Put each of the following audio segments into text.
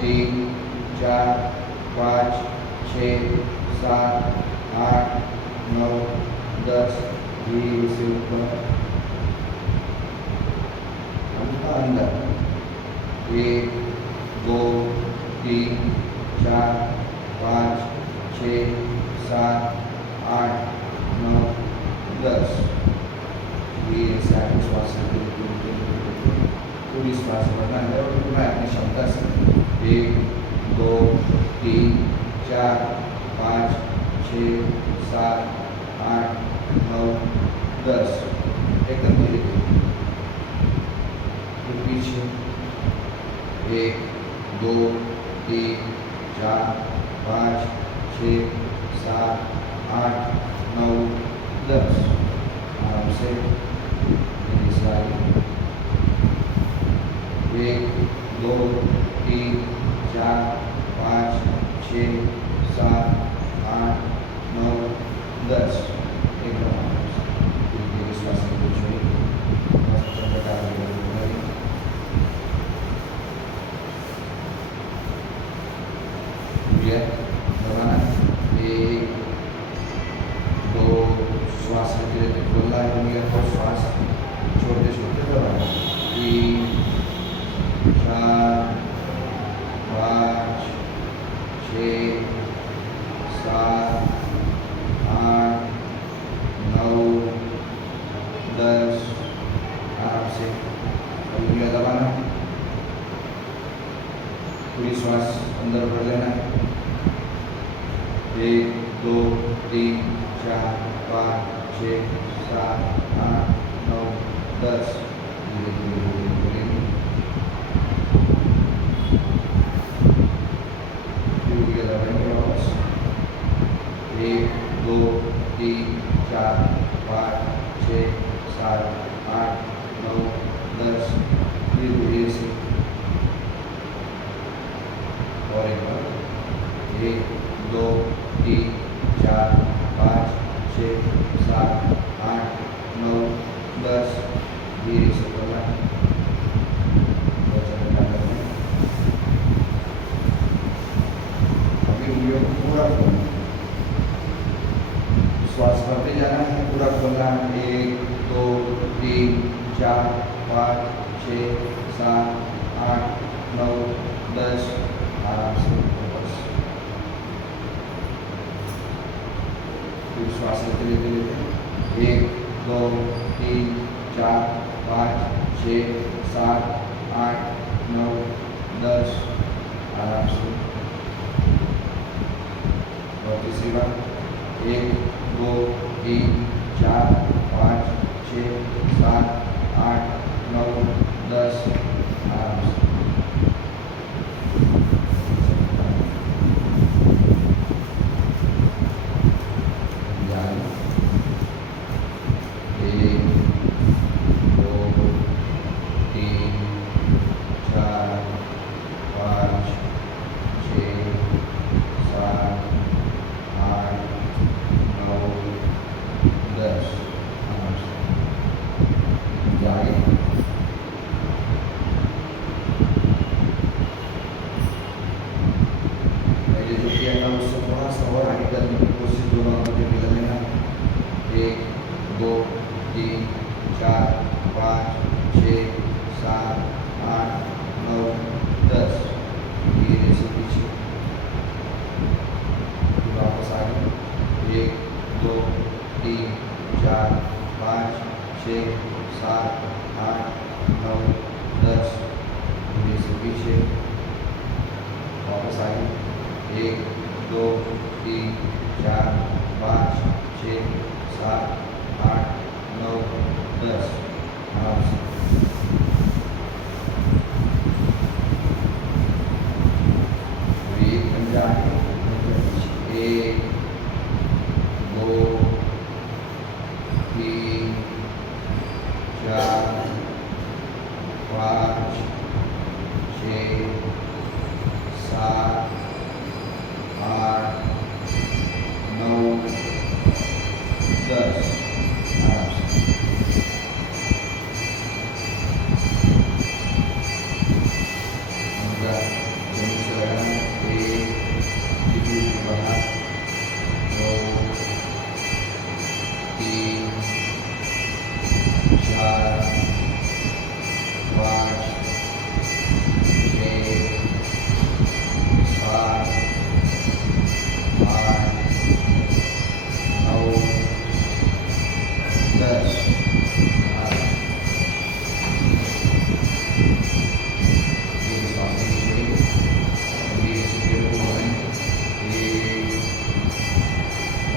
तीन, चार, पाँच, छः, सात, आठ, 9, 10 धीरे से ऊपर हल्का अंदर 1, 2, 3, 4, 5, 6, 7, 8, 9, 10 धीरे से आगे श्वास पूरी श्वास भरना है और पूरा अपनी क्षमता से 1, 2, 3, 4, 5, 6, 7, 8, 9, 10 एकदम धीरे धीरे फिर पीछे 1, 2, 3, 4, 5, 6, 7, 8, 9, 10 आराम से मेरी सारी 1, 2, 3, 4, 5, 6, 7, 8, 9, 10 एकदम आराम से मेरी श्वास को छोड़िए बस चंद्रकार दबाना 1, 2 श्वास लेते लेते खोलना है उंगलियां को श्वास छोड़ते छोड़ते दबाना 3, 4, 5, 6, 7, 8, 9, 10 आराम से उंगलियां दबाना पूरी श्वास अंदर भर लेना है 1, 2, 3, 4, 5, 6, 7, 8, 9, 10 धीरे धीरे बोलेंगे फिर दबाएंगे वापस 1, 2, 3, 4, 5, 6, 7, 8, 9, 10 धीरे धीरे से और एक बार 1, 2, 3, 4, 5, 6, 7, 8, 9, 10 धीरे से करना अभी उंगलियों को पूरा खोलना श्वास भरते जाना है पूरा खोलना 1, 2, 3, 4, 5, 6, 7, 8, 9, 10 आराम से वापस फिर श्वास लेते लेते लेते 1, 2, 3, 4, 5, 6, 7, 8, 9, 10 आराम से और तीसरी बार 1, 2, 3, 4, 5, 6, 7, 8, 9, 10 आराम से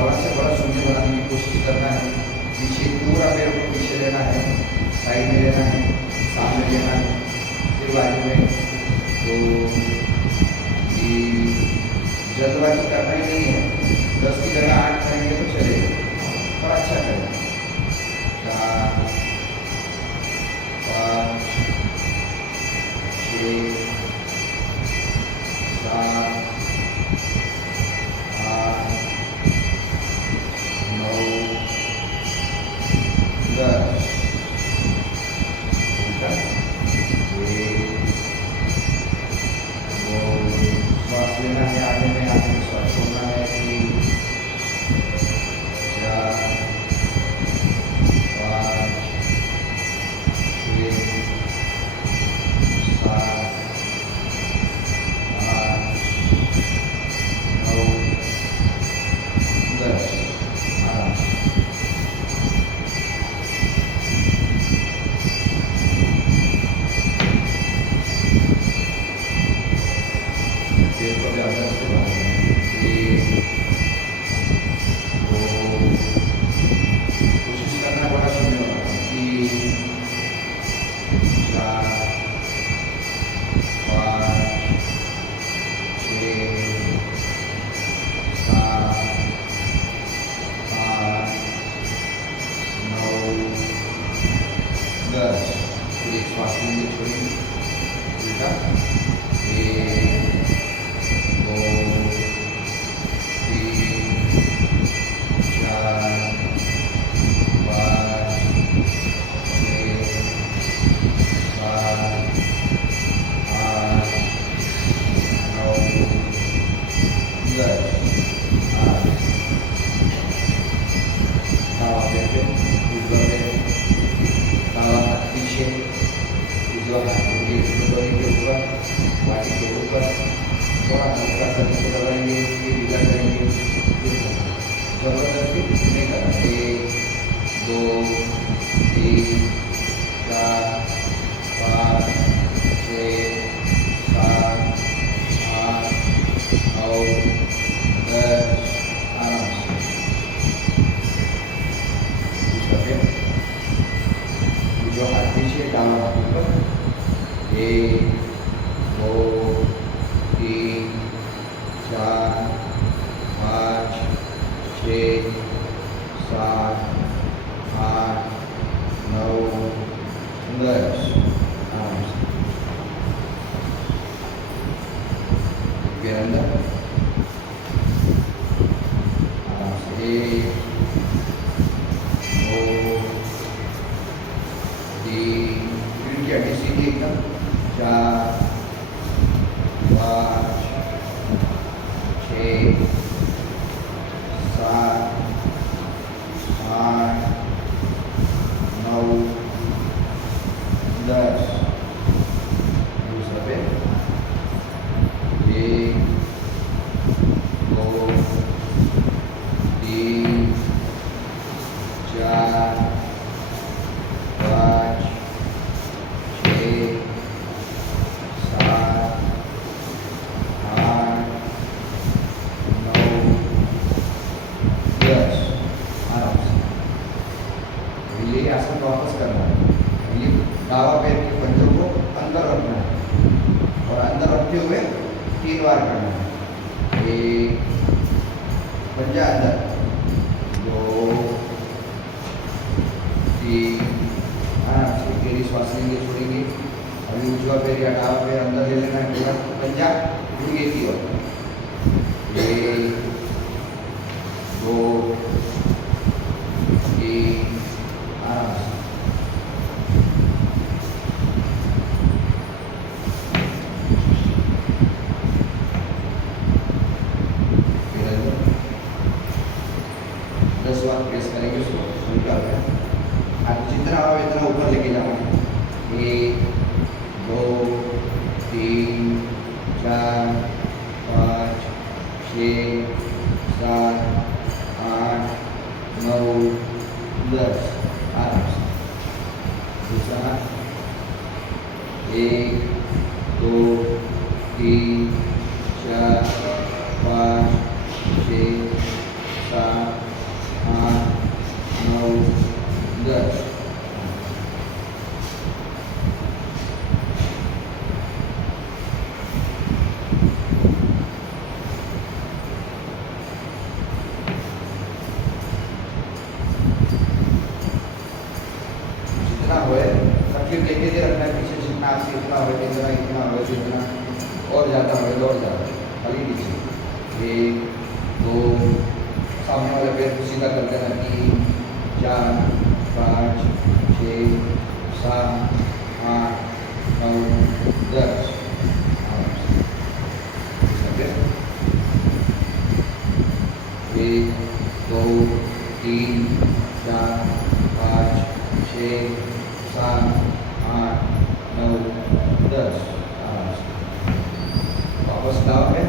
बड़ा से बड़ा शून्य बनाने की कोशिश करना है। पीछे पूरा पैर को पीछे लेना है, साइड में लेना है, सामने लेना है, फिर बाजू में। तो ये जल्दबाजी करना ही नहीं है। 10 की जगह 8 करेंगे तो चलेगा, और अच्छा करें। 4 5 6 7 8 9 10। ठीक है, 1 2 श्वास लेना है, आगे में आगे में श्वास छोड़ना है। 3 4 5 6 7 8 9 10। आराम से। पेट को भी अंदर से बाहर लेना है। 1 2 कोशिश करना बड़ा शून्य बनाना। 3 4 5 6 7 8 9 10। फिर एक श्वास लेंगे, छोड़ेंगे, उल्टा। 1 2 3 4 5 6 7 8 9 10। डावा पैर पे, उजवा पैर, डावा हाथ पीछे, उजवा हाथ के ऊपर, वाटी के ऊपर। थोड़ा हल्का सा नीचे दबाएंगे, फिर ढीला करेंगे, जबरदस्ती नहीं करना। 1 2 3 4 5 6 7 8 9 10। आराम से। जो हाथ पीछे, डावा हाथ ऊपर। 1 2 3 4 5 6 7 8 9 10। आराम से। फिर अंदर आराम से। 1 2 3, रीढ़ की हड्डी सीधी एकदम। 4 5 6 7 8 9 10। दूसरा पैर। 1 2 3 4 5 6 7 8 9 10। आराम से। ये आसन वापस करना है। ये दावा पैर के पंजों को अंदर रखना है, और अंदर रखते हुए 3 बार करना है। 1 पंजा अंदर, 2 3। आराम से। गहरी श्वास लेंगे, छोड़ेंगे। अभी उजवा पैर या डावा पैर अंदर ले लेना है, पूरा पंजा ढूंढे की ओर। 1 2 3। आराम से। फिर अंदर 10 बार प्रेस करेंगे उसको, उल्टा पैर। आप जितना हो इतना ऊपर लेके जाना है। 1 2 3 4 5 6 7 8 9 10। आराम से। दूसरा हाथ। 1 2 3 4 5 6 सात आठ नौ 10. जितना हो तकलीफ लेके दे रखना है पीछे, जितना आपसे इतना हो इतना हो जितना और ज़्यादा हो और ज़्यादा खाली नीचे 1 2 सामने वाले पैर को सीधा कर देना 3 4 5 6 7 8 9 10. एक 2 3 4 5 6 7 8 9 10. वापस लाओ है,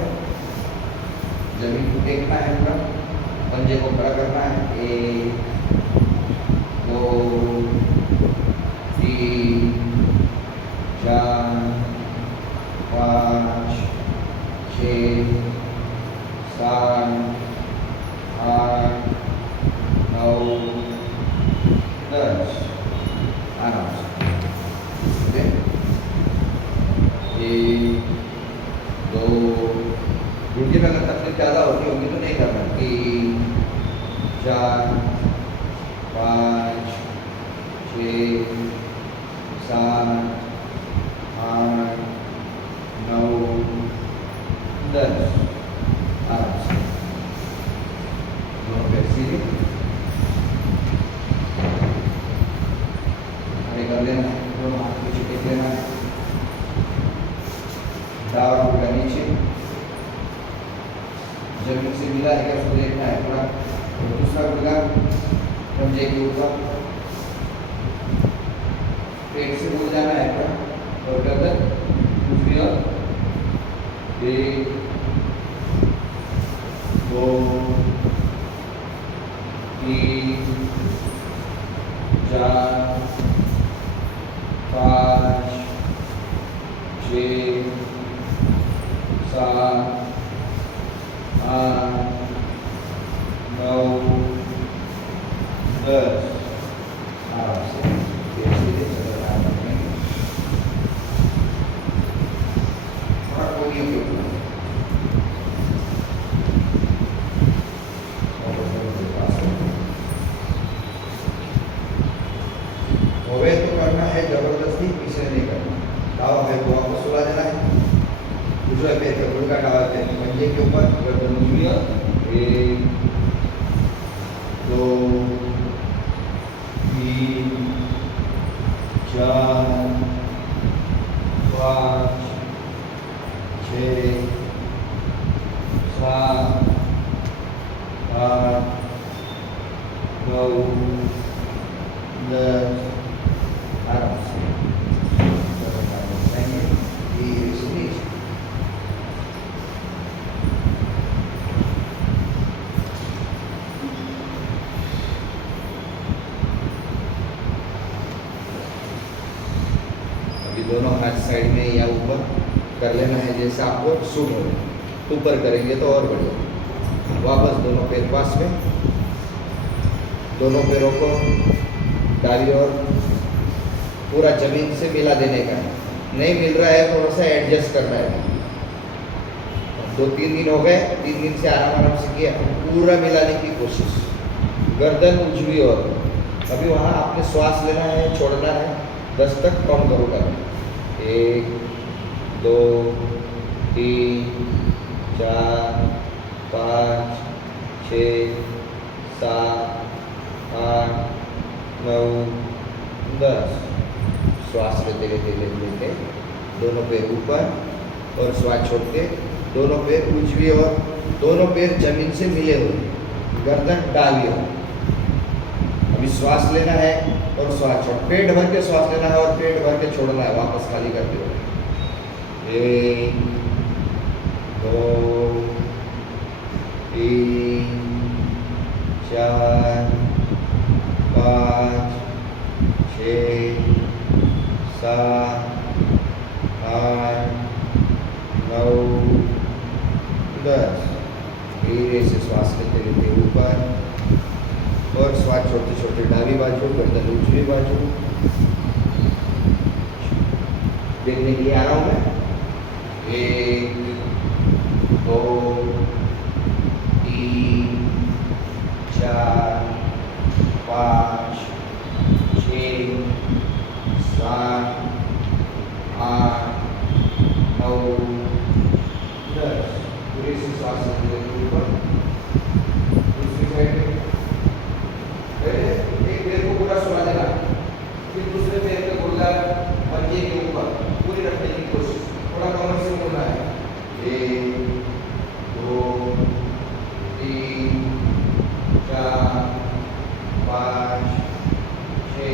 जमीन को देखना है पूरा, पंजे को खड़ा करना है 1 2 3 4 5 6 7 8 9 10. आराम से 1 2. घुटने में अगर तकलीफ ज़्यादा होती होगी तो नहीं करना 3 4 5 6 7 8 9 10. आराम से दोनों पैर सीधे खड़े कर लेना है, दोनों हाथ पीछे टेक लेना है, दाव उल्टा नीचे, जमीन से मिला है क्या उसको देखना है पूरा, और दूसरा गुड़गा पंजे के ऊपर पेट से मुड़ जाना है पूरा, और गर्दन दूसरी ओर 1 2 3 4 5 6 7 8 9 10. आराम से सीधे चले जाना है, थोड़ा कोनियों के ऊपर होवे तो करना है, जबरदस्ती पीछे नहीं करना. दावा है तो आपको सुला देना है, दूसरा पैर का उल्टा डावा पैर पंजे के ऊपर, गर्दन ऊंची और 1 2 3 4 5 6 7 8 9 10. आराम से दोनों हाथ साइड में या ऊपर कर लेना है, जैसे आपको सूट हो. ऊपर करेंगे तो और बढ़िया. वापस दोनों पैर पास में, दोनों पैरों को दाई और पूरा जमीन से मिला देने का है. नहीं मिल रहा है थोड़ा सा एडजस्ट करना है. 2-3 दिन हो गए, 3 दिन से आराम से किया, पूरा मिलाने की कोशिश. गर्दन उजवी और अभी वहाँ आपने श्वास लेना है, छोड़ना है, 10 तक काउंट करूँगा. 1 2 3 4 5 6 7 8 9 10. श्वास लेते लेते लेते लेते दोनों पैर ऊपर और श्वास छोड़ते, दोनों पैर उजवी और दोनों पैर जमीन से मिले हुए, गर्दन डाली हो. अभी श्वास लेना है और श्वास छोड़, पेट भर के श्वास लेना है और पेट भर के छोड़ना है, वापस खाली करते हो. 1 2 3 4 5 6 7 8 9 10. धीरे से श्वास लेते रहते ऊपर और श्वास छोड़ते छोड़ते डाबी बाजू गर्दन उजवी बाजू। देखने के लिए आ रहा हूँ मैं। 1 2 3 4 5 6 7 8 9 10। पूरे से श्वास लेते हुए ऊपर। दूसरी साइड में पहले एक पैर को पूरा सुला देना, फिर दूसरे पैर पे गुर्दा पंजे के ऊपर पूरी रखने की कोशिश। थोड़ा कमर से मुड़ना है। 1 2 3 4 5 6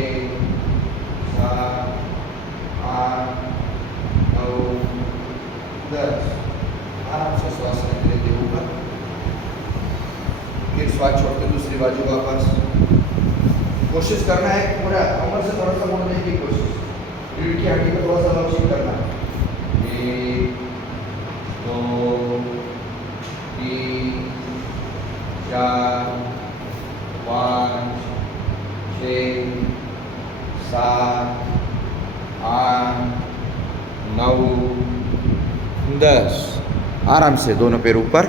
7 8 9 10। आराम से श्वास लेते रहते ऊपर। फिर श्वास छोड़कर दूसरी बाजू वापस। कोशिश करना है पूरा कमर से थोड़ा सा मोड़ने की कोशिश। रीढ़ की हड्डी को थोड़ा सा लक्षित करना। 1 2 3 4 5 6 7 8 9 10। आराम से दोनों पैर ऊपर।